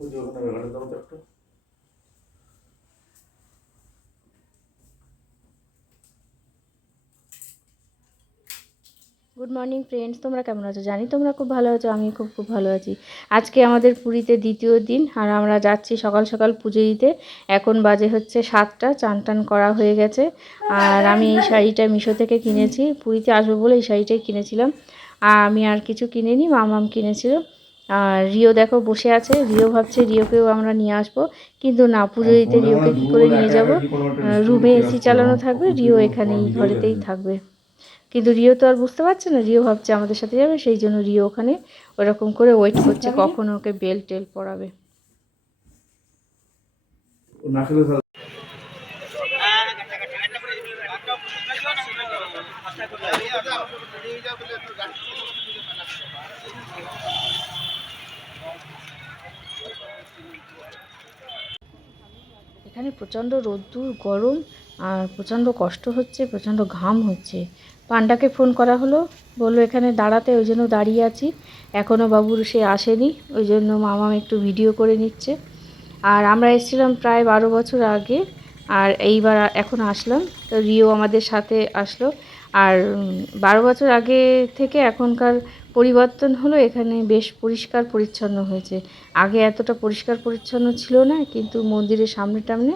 Good morning friends তোমরা কেমন আছো? জানি তোমরা খুব ভালো আছো আমি খুব খুব ভালো আছি। আজকে আমাদের পুরীতে দ্বিতীয় দিন, আর আমরা যাচ্ছি সকাল সকাল পুজো দিতে। এখন বাজে হচ্ছে সাতটা, চান টান করা হয়ে গেছে। আর আমি এই শাড়িটা মিশো থেকে কিনেছি। পুরীতে আসব বলে এই শাড়িটাই কিনেছিলাম। আর আমি আর কিছু কিনিনি, মামাম কিনেছিল। আর রিও দেখো বসে আছে। রিও ভাবছে রিওকেও আমরা নিয়ে আসব। কিন্তু না পুজো দিতে রিওকে কী করে নিয়ে যাব? রুমে এসি চালানো থাকবে রিও এখানেই ঘরেতেই থাকবে। কিন্তু রিও তো আর বুঝতে পারছে না রিও ভাবছে আমাদের সাথে যাবে সেই জন্য রিও ওখানে ওরকম করে ওয়েট করছে কখন ওকে বেল টেল পরাবে ও না খেলে তাহলে এখানে প্রচণ্ড রোদ্দুর, গরম আর প্রচণ্ড কষ্ট হচ্ছে, প্রচণ্ড ঘাম হচ্ছে। পান্ডাকে ফোন করা হলো, বলল, এখানে দাঁড়াতে, ওই জন্য দাঁড়িয়ে আছি। এখনও বাবুর সে আসেনি, ওই জন্য মামা একটু ভিডিও করে নিচ্ছে। আর আমরা এসেছিলাম প্রায় বারো বছর আগে, আর এইবার এখন আসলাম। তো রিও আমাদের সাথে আসলো। আর বারো বছর আগে থেকে এখনকার পরিবর্তন হলো, এখানে বেশ পরিষ্কার পরিচ্ছন্ন হয়েছে। আগে এতটা পরিষ্কার পরিচ্ছন্ন ছিল না, কিন্তু মন্দিরের সামনে টামনে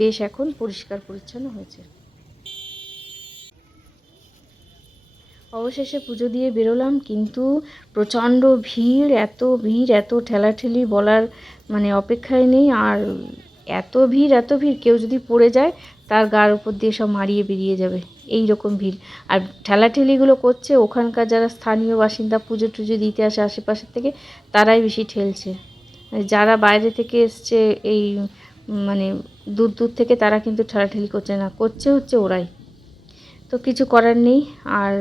বেশ এখন পরিষ্কার পরিচ্ছন্ন হয়েছে। অবশেষে পুজো দিয়ে বেরোলাম, কিন্তু প্রচণ্ড ভিড়, এত ভিড়, এত ঠেলাঠেলি বলার মানে অপেক্ষায় নেই। আর এত ভিড় এত ভিড়, কেউ যদি পড়ে যায়, তার গার উপর দিয়ে সব মারিয়ে বেরিয়ে যাবে। এই রকম ভিড়। আর ঠেলাঠেলিগুলো করছে, ওখানকার যারা স্থানীয় বাসিন্দা পুজো টুজো দিতে আসে আশেপাশের থেকে, তারাই বেশি ঠেলছে। যারা বাইরে থেকে এসছে, এই মানে দূর দূর থেকে তারা কিন্তু ঠেলাঠেলি করছে না, করছে হচ্ছে ওরাই। তো কিছু করার নেই, আর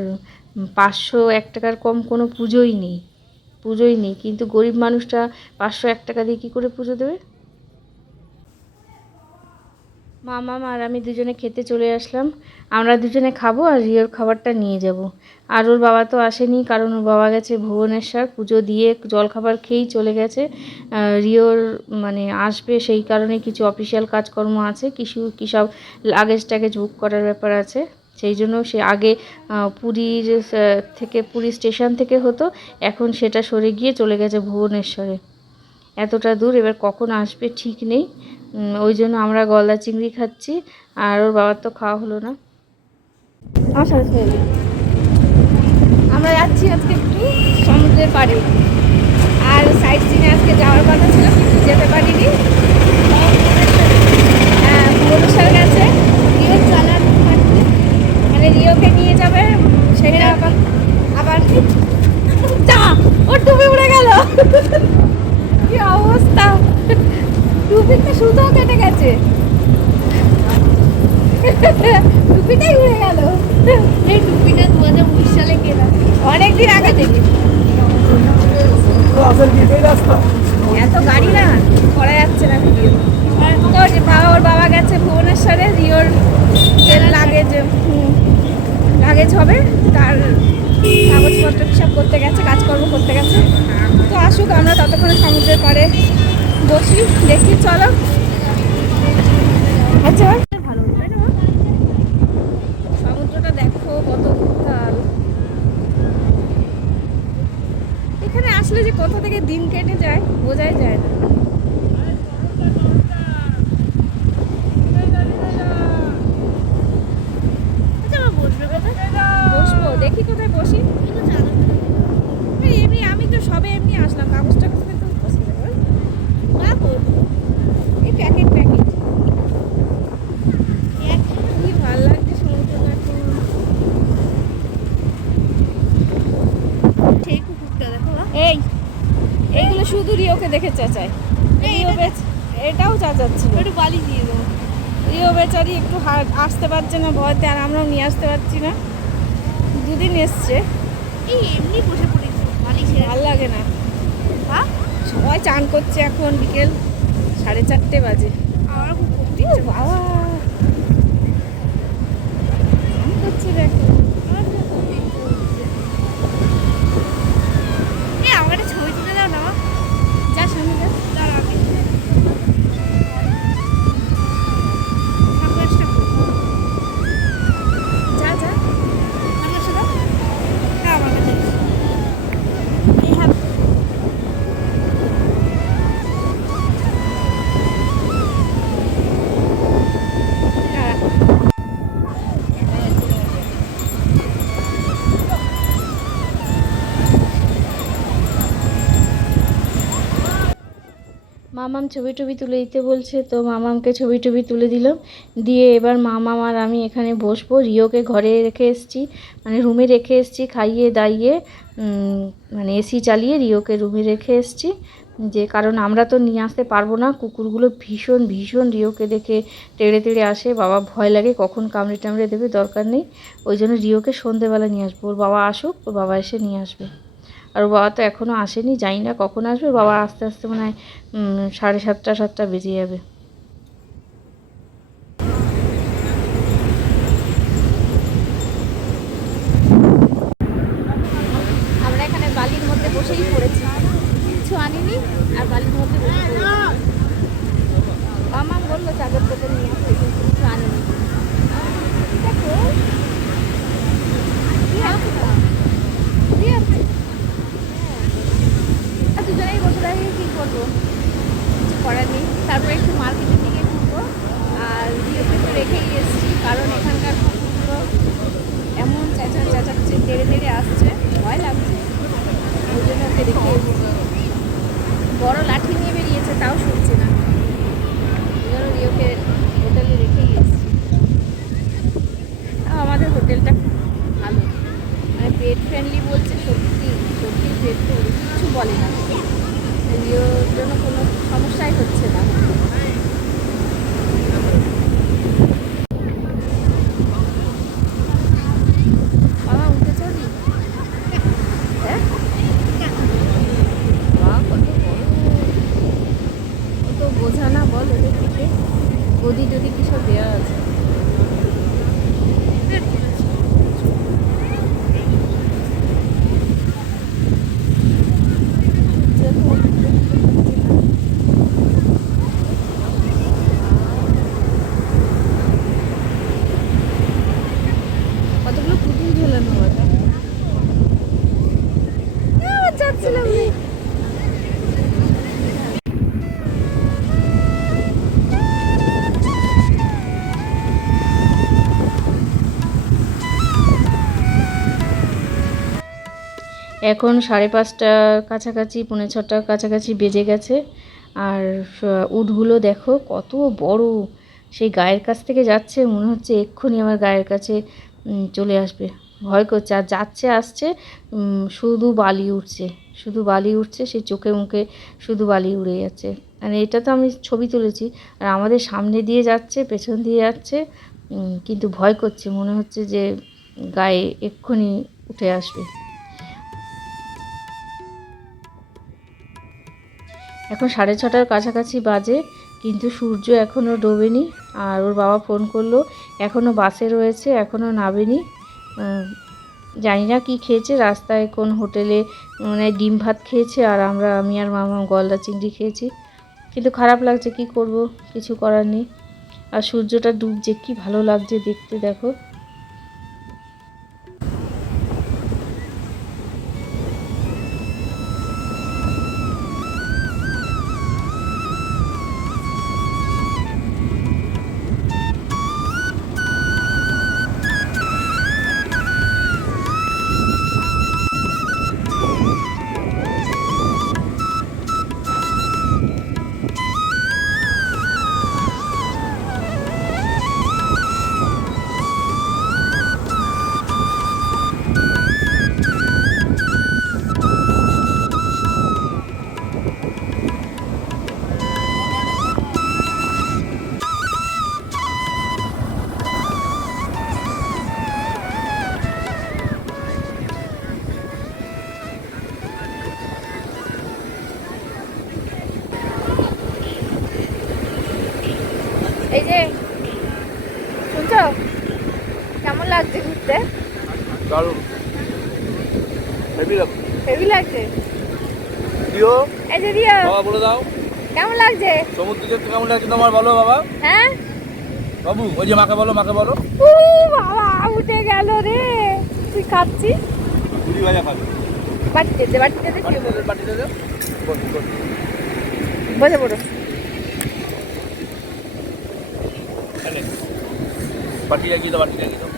পাঁচশো এক টাকার কম কোনো পুজোই নেই পুজোই নেই। কিন্তু গরিব মানুষটা পাঁচশো এক টাকা দিয়ে কী করে পুজো দেবে? মামা আর আমি দুজনে খেতে চলে আসলাম। আমরা দুজনে খাব আর রিওর খাবারটা নিয়ে যাব। আর ওর বাবা তো আসেনি কারণ ওর বাবা গেছে ভুবনেশ্বর পুজো দিয়ে জলখাবার খেয়েই চলে গেছে। রিওর মানে আসবে সেই কারণে কিছু অফিসিয়াল কাজকর্ম আছে, কিছু, কী সব লাগেজ ট্যাগেজ বুক করার ব্যাপার আছে। সেই জন্য সে আগে পুরীর থেকে পুরী স্টেশন থেকে হতো, এখন সেটা সরে গিয়ে চলে গেছে ভুবনেশ্বরে। এতটা দূর এবার কখন আসবে ঠিক নেই। ওই জন্য আমরা গলদা চিংড়ি খাচ্ছি, আর ওর বাবার তো খাওয়া হলো না। আমার যাচ্ছি আজকে একটু সমুদ্রের পাড়ে। আর সাইড সিনে আজকে যাওয়ার কথা ছিল, কিন্তু যেতে পারিনি। হ্যাঁ ভুবনেশ্বর গেছে। রিও চালান মানে রিওকে নিয়ে যাবে, সেখানে আবার আবার যা! ওর ডুবে উড়ে গেল। কি অবস্থা? টুপিটা সুতো কেটে গেছে। টুপিটাই উড়ে গেল। এই টুপিটা দু হাজার উনিশ সালে কেনা অনেকদিন আগে থেকে এত গাড়ি না করা যাচ্ছে না ভিডিও। তো যে বাবা ওর বাবা গেছে ভুবনেশ্বরে রিওর যে লাগেজ লাগেজ হবে তার কাগজপত্র সব করতে গেছে কাজকর্ম করতে গেছে। তো আসুক আমরা ততক্ষণে সমুদ্রের পাড়ে বসি, দেখি, চলো। আচ্ছা ভালো তাই না? সমুদ্রটা দেখো কত এখানে আসলে যে কোথা থেকে দিন কেটে যায়, বোঝাই যায় না। আচ্ছা বসবে দেখি কোথায় বসি। এমনি, আমি তো সবে এমনি আসলাম কাগজ টাগজ তো বসে যাব না করব এই প্যাকেট প্যাকেট কি ভালো লাগছে সমুদ্র দেখো সেই কুকুরটা দেখো বা। এই এইগুলো শুধু রিওকে দেখে চেঁচায়। এটাও চাচাচ্ছিল। একটু বালি দিয়ে দেবো। রিও বেচারি একটু আসতে পারছে না ভয়তে আর আমরাও নিয়ে আসতে পারছি না। দুদিন এসছে। এই এমনি বসে পড়েছি ভালো লাগে না। সবাই চান করছে এখন বিকেল সাড়ে চারটে বাজে। আমার খুব বাবা। চান করছে দেখো। মামাম ছবি টবি তুলে দিতে বলছে, তো মামামকে ছবি টবি তুলে দিলাম দিয়ে এবার মামাম আর আমি এখানে বসবো। রিওকে ঘরে রেখে এসেছি মানে রুমে রেখে এসেছি, খাইয়ে দাইয়ে মানে এসি চালিয়ে রিওকে রুমে রেখে এসেছি। যে কারণ আমরা তো নিয়ে আসতে পারব না, কুকুরগুলো ভীষণ ভীষণ রিওকে দেখে তেড়ে তেড়ে আসে। বাবা ভয় লাগে, কখন কামড়ে টামড়ে দেবে দরকার নেই। ওই জন্য রিওকে সন্ধেবেলা নিয়ে আসব। ওর বাবা আসুক, ওর বাবা এসে নিয়ে আসবে। আর বাবা তো এখনও আসেনি, জানি না কখন আসবে, বাবা আস্তে আস্তে মনে হয় সাড়ে সাতটা সাতটা বেজে যাবে আমরা এখানে বালির মধ্যে বসেই পড়েছি কিছু আনিনি আর বালির মধ্যে বসে পড়েছি মামা বলল চাদর টাদর নিয়ে আসতে কিন্তু কিছু আনিনি দেখো কি আছে না? কি আছে? হ্যাঁ। দুজনেই বসে দাঁড়িয়ে কি করব কিছু করার নেই তারপরে একটু মার্কেটের দিকে ঘুরবো আর রিওকে তো রেখেই এসেছি কারণ এখানকার কুকুরগুলো এমন চেঁচা চেঁচাচ্ছে তেড়ে তেড়ে আসছে ভয় লাগছে ওই জন্য ওকে রেখে এসেছি বড় লাঠি নিয়ে বেরিয়েছে তাও শুনছে না ওই জন্য রিওকে হোটেলে রেখেই এসেছি তাও আমাদের হোটেলটা ভালো মানে পেট ফ্রেন্ডলি বলছে সত্যি সত্যি পেট ফ্রেন্ডলি কিছু বলে না রিওর জন্য কোনো সমস্যাই হচ্ছে না বাবা উঠে চলি হ্যাঁ বাবা, কত বড়। কত বোঝা না বল ওদের দিকে গদি টদি কি সব দেওয়া আছে কতগুলো পুতুল ঝোলানো আছে আহ, যাচ্ছিলাম রে। এখন সাড়ে পাঁচটার কাছাকাছি, পৌনে ছটার কাছাকাছি বেজে গেছে। আর স- উটগুলো দেখো কত বড়। সেই গায়ের কাছ থেকে যাচ্ছে, মনে হচ্ছে এক্ষুনি আমার গায়ের কাছে চলে আসবে। ভয় করছে, আর যাচ্ছে, আসছে শুধু বালি উঠছে শুধু বালি উঠছে সেই চোখে মুখে শুধু বালি উড়ে যাচ্ছে। মানে এটা তো আমি ছবি তুলেছি, আর আমাদের সামনে দিয়ে যাচ্ছে, পেছন দিয়ে যাচ্ছে কিন্তু ভয় করছে, মনে হচ্ছে যে গায়ে এক্ষুনি উঠে আসবে। এখন সাড়ে ছটার কাছাকাছি বাজে, কিন্তু সূর্য এখনও ডোবেনি আর ওর বাবা ফোন করল, এখনও বাসে রয়েছে, এখনও নামেনি। জানি না কি খেয়েছে, রাস্তায় কোন হোটেলে মানে ডিম ভাত খেয়েছে আর আমরা, আমি আর মামা গলদা চিংড়ি খেয়েছি। কিন্তু খারাপ লাগছে, কি করব? কিছু করার নেই। আর সূর্যটা ডুবছে, কি ভালো লাগছে দেখতে, দেখো। লাগছে ঘুরতে? দারুণ। হেভি লাগবে হেভি লাগছে? প্রিয়? এই যে রিয়া। বাবা বলে দাও। কেমন লাগছে? সমুদ্র দেখতে কেমন লাগছে তোমার? বলো বাবা। হ্যাঁ? বাবু ওই যে মাকে বলো মাকে বলো। উ বাবা উঠে গেল রে। তুই খাচ্ছিস? পুরি ভাজা খাবে। বাটিতে দে বাটিতে দে শুয়ে পড়ো বাটিতে দাও বস, পড়ো। বাটি লাগিয়ে দাও বাটি লাগিয়ে দাও।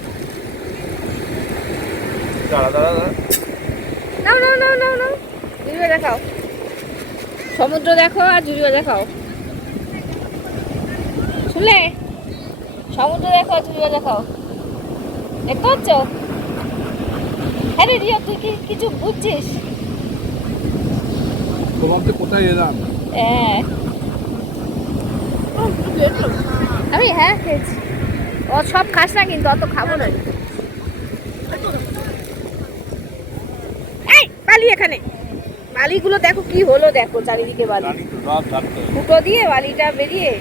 দাঁড়া দাঁড়া দাঁড়া। নাও নাও নাও নাও নাও। ভিডিও দেখাও। সমুদ্র দেখো আর জুড়িও দেখাও। শুনলে? সমুদ্র দেখো আর জুড়িও দেখাও। দেখতে পাচ্ছ? হ্যাঁ রে রিয়া তুই কি কিছু বুঝছিস? তোমাকে কোথায় এলাম? হ্যাঁ। আমি হ্যাঁ খেয়েছি। ও সব খাস না কিন্তু অত খাব না এই বালি এখানে। বালিগুলো দেখো কি হলো দেখো চারিদিকে বালি। ফুটো দিয়ে বালিটা বেরিয়ে।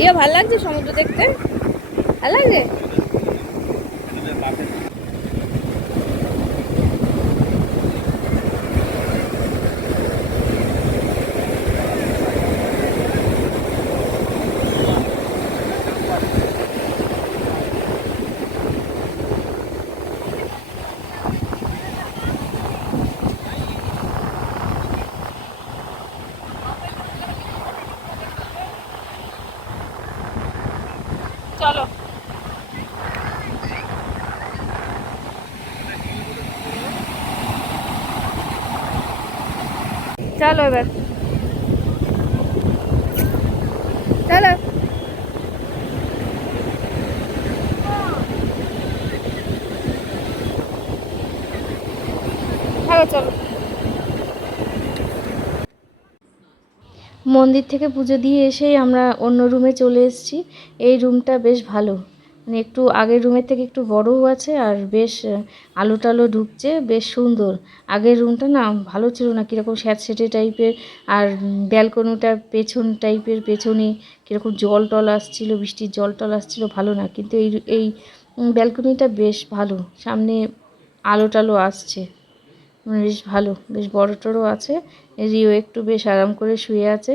ইয়ে ভালো লাগছে সমুদ্র দেখতে? ভালো লাগছে চলো চলো এবার। চলো। চলো। মন্দির থেকে পুজো দিয়ে এসেই আমরা অন্য রুমে চলে এসেছি। এই রুমটা বেশ ভালো। মানে একটু আগের রুমের থেকে একটু বড়ও আছে আর বেশ আলো টালো ঢুকছে, বেশ সুন্দর। আগের রুমটা না ভালো ছিল না, কীরকম স্যাঁতসেঁটে টাইপের আর ব্যালকনিটা পেছন টাইপের, পেছনে কীরকম জল টল আসছিল, বৃষ্টির জল টল আসছিল, ভালো না। কিন্তু এই এই ব্যালকনিটা বেশ ভালো। সামনে আলো টালো আসছে, বেশ ভালো, বেশ বড় টড়ো আছে। রিও একটু বেশ আরাম করে শুয়ে আছে।